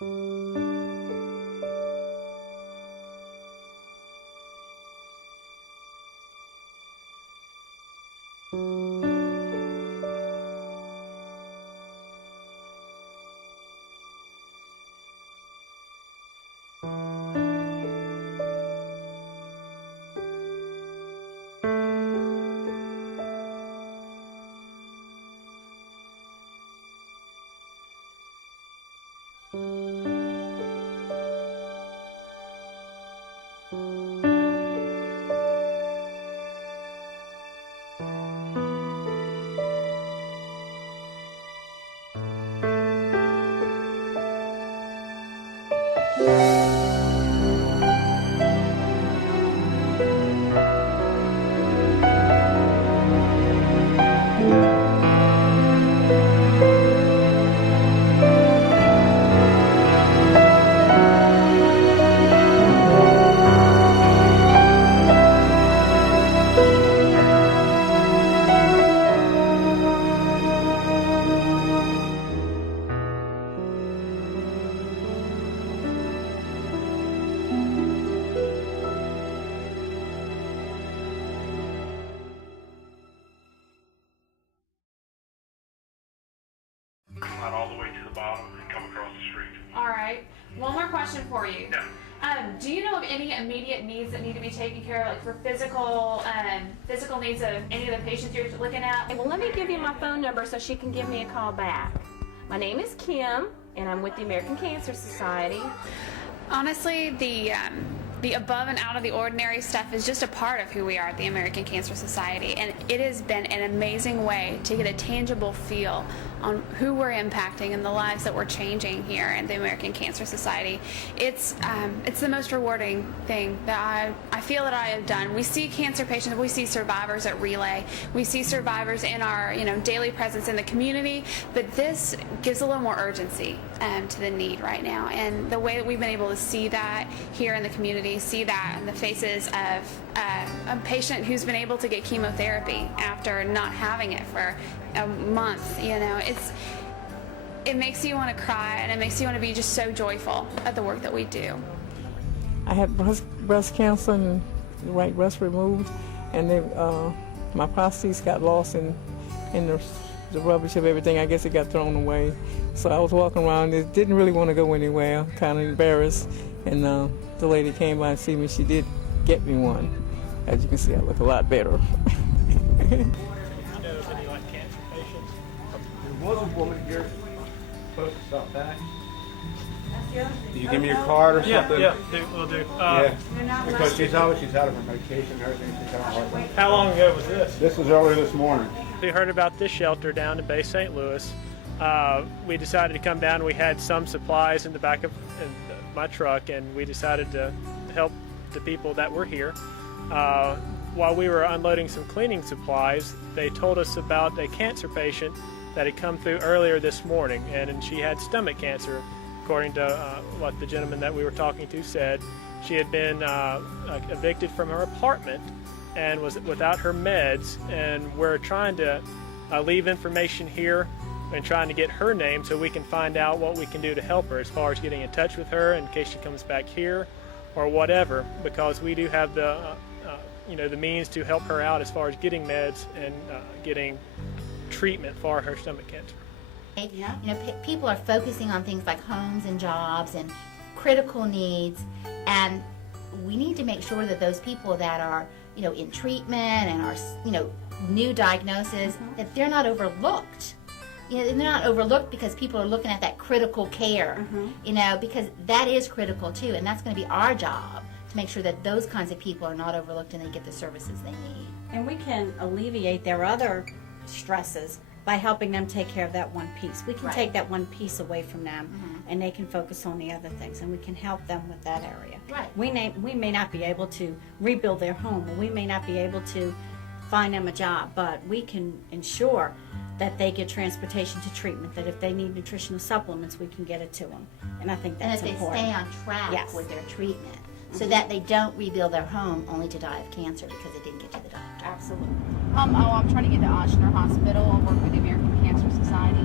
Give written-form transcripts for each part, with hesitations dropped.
Right all the way to the bottom and come across the street. All right. One more question for you. Yeah. Do you know of any immediate needs that need to be taken care of, like for physical needs of any of the patients you're looking at? Well, let me give you my phone number so she can give me a call back. My name is Kim, and I'm with the American Cancer Society. Honestly, the above and out of the ordinary stuff is just a part of who we are at the American Cancer Society, and it has been an amazing way to get a tangible feel on who we're impacting and the lives that we're changing here at the American Cancer Society. It's the most rewarding thing that I feel that I have done. We see cancer patients, we see survivors at Relay, we see survivors in our daily presence in the community, but this gives a little more urgency to the need right now, and the way that we've been able to see that here in the community, see that in the faces of a patient who's been able to get chemotherapy after not having it for a month, it makes you want to cry, and it makes you want to be just so joyful at the work that we do. I had breast cancer and the right breast removed, and then my prostate got lost in the rubbish of everything. I guess it got thrown away. So I was walking around, it didn't really want to go anywhere, kind of embarrassed, and the lady came by and see me. She did get me one. As you can see, I look a lot better. There was a woman here supposed to stop back. Did you give me your card or something? Yeah, we'll do. Yeah, because she's out of her medication and everything. She's kind of hard. How long ago was this? This was earlier this morning. We heard about this shelter down in Bay St. Louis. We decided to come down. We had some supplies in the back of my truck, and we decided to help the people that were here. While we were unloading some cleaning supplies, they told us about a cancer patient that had come through earlier this morning, and she had stomach cancer, according to what the gentleman that we were talking to said. She had been evicted from her apartment and was without her meds, and we're trying to leave information here and trying to get her name so we can find out what we can do to help her as far as getting in touch with her in case she comes back here or whatever, because we do have the means to help her out as far as getting meds and getting treatment for her stomach cancer. People are focusing on things like homes and jobs and critical needs, and we need to make sure that those people that are in treatment and are new diagnosis, that they're not overlooked. They're not overlooked because people are looking at that critical care, because that is critical too, and that's going to be our job to make sure that those kinds of people are not overlooked and they get the services they need. And we can alleviate their other stresses by helping them take care of that one piece. We can take that one piece away from them, and they can focus on the other things, and we can help them with that area. Right. We may not be able to rebuild their home, or we may not be able to find them a job, but we can ensure that they get transportation to treatment, that if they need nutritional supplements, we can get it to them. And I think that's important. And if they stay on track with their treatment, so that they don't rebuild their home only to die of cancer because they didn't get to the doctor. Absolutely. I'm trying to get to Ochsner Hospital. I work with the American Cancer Society.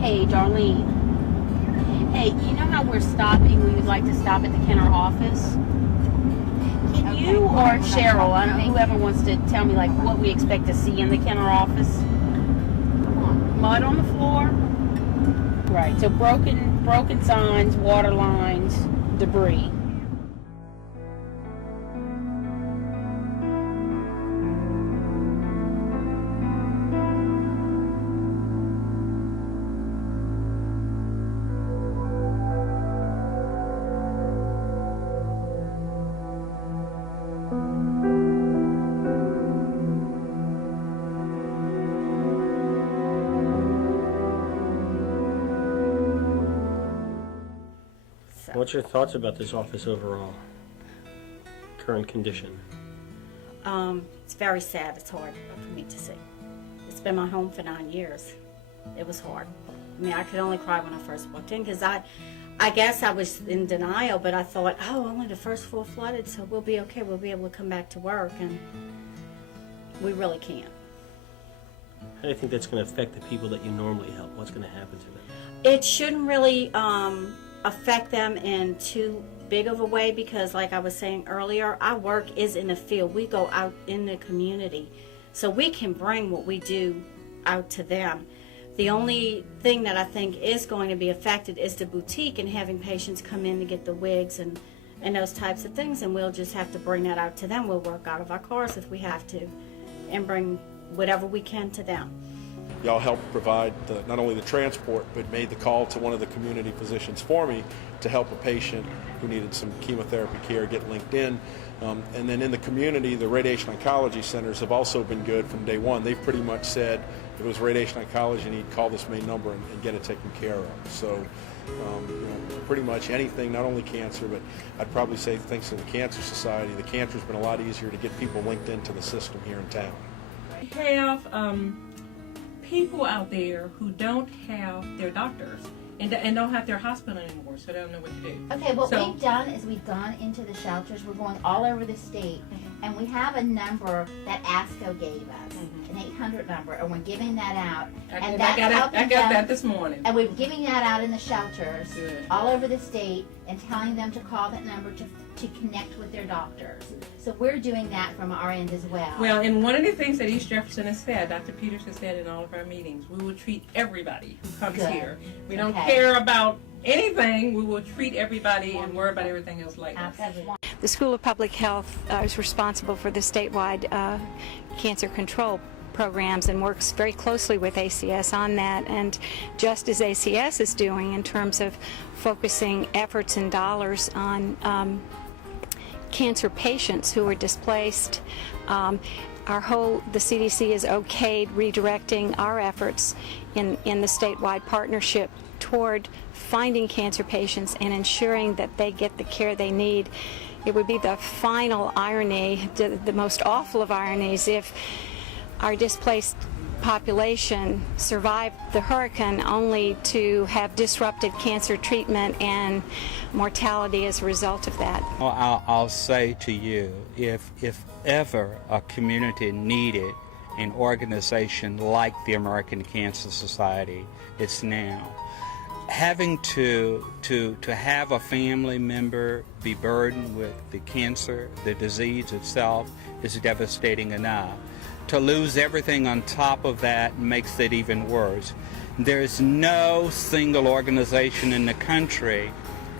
Hey, Darlene. Hey, you know how we're stopping? We would like to stop at the Kenner office. Can you or Cheryl, I don't know, whoever wants to tell me like what we expect to see in the Kenner office? Mud on the floor. Right. So broken signs, water lines, debris. What's your thoughts about this office overall? Current condition? It's very sad. It's hard for me to see. It's been my home for 9 years. It was hard. I mean, I could only cry when I first walked in because I guess I was in denial, but I thought, oh, only the first floor flooded, so we'll be okay. We'll be able to come back to work, and we really can't. How do you think that's going to affect the people that you normally help? What's going to happen to them? It shouldn't really affect them in too big of a way because, like I was saying earlier, our work is in the field. We go out in the community, so we can bring what we do out to them. The only thing that I think is going to be affected is the boutique and having patients come in to get the wigs and those types of things, and we'll just have to bring that out to them. We'll work out of our cars if we have to and bring whatever we can to them. Y'all helped provide not only the transport, but made the call to one of the community physicians for me to help a patient who needed some chemotherapy care get linked in. And then in the community, the radiation oncology centers have also been good from day one. They've pretty much said if it was radiation oncology, you need to call this main number and get it taken care of. So pretty much anything, not only cancer, but I'd probably say thanks to the Cancer Society, the cancer's been a lot easier to get people linked into the system here in town. We have people out there who don't have their doctors and don't have their hospital anymore, so they don't know what to do. Okay, what we've done is we've gone into the shelters. We're going all over the state, and we have a number that ASCO gave us, an 800 number, and we're giving that out. And that's helping I got them, that this morning. And we're giving that out in the shelters Good. all over the state and telling them to call that number to connect with their doctors. So we're doing that from our end as well. Well, and one of the things that East Jefferson has said, Dr. Peters has said in all of our meetings, we will treat everybody who comes Good. here. We don't Okay. care about anything. We will treat everybody and worry about everything else later. Absolutely. The School of Public Health is responsible for the statewide cancer control programs and works very closely with ACS on that, and just as ACS is doing in terms of focusing efforts and dollars on cancer patients who are displaced. The CDC is okayed redirecting our efforts in the statewide partnership toward finding cancer patients and ensuring that they get the care they need. It would be the final irony, the most awful of ironies, if our displaced population survived the hurricane only to have disrupted cancer treatment and mortality as a result of that. Well, I'll say to you, if ever a community needed an organization like the American Cancer Society, it's now. Having to have a family member be burdened with the cancer, the disease itself, is devastating enough. To lose everything on top of that makes it even worse. There's no single organization in the country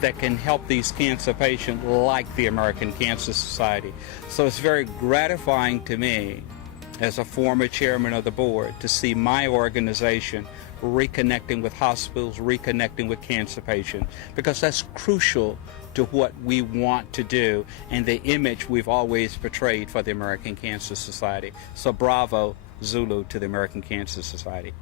that can help these cancer patients like the American Cancer Society. So it's very gratifying to me, as a former chairman of the board, to see my organization reconnecting with hospitals, reconnecting with cancer patients, because that's crucial to what we want to do and the image we've always portrayed for the American Cancer Society. So bravo, Zulu, to the American Cancer Society.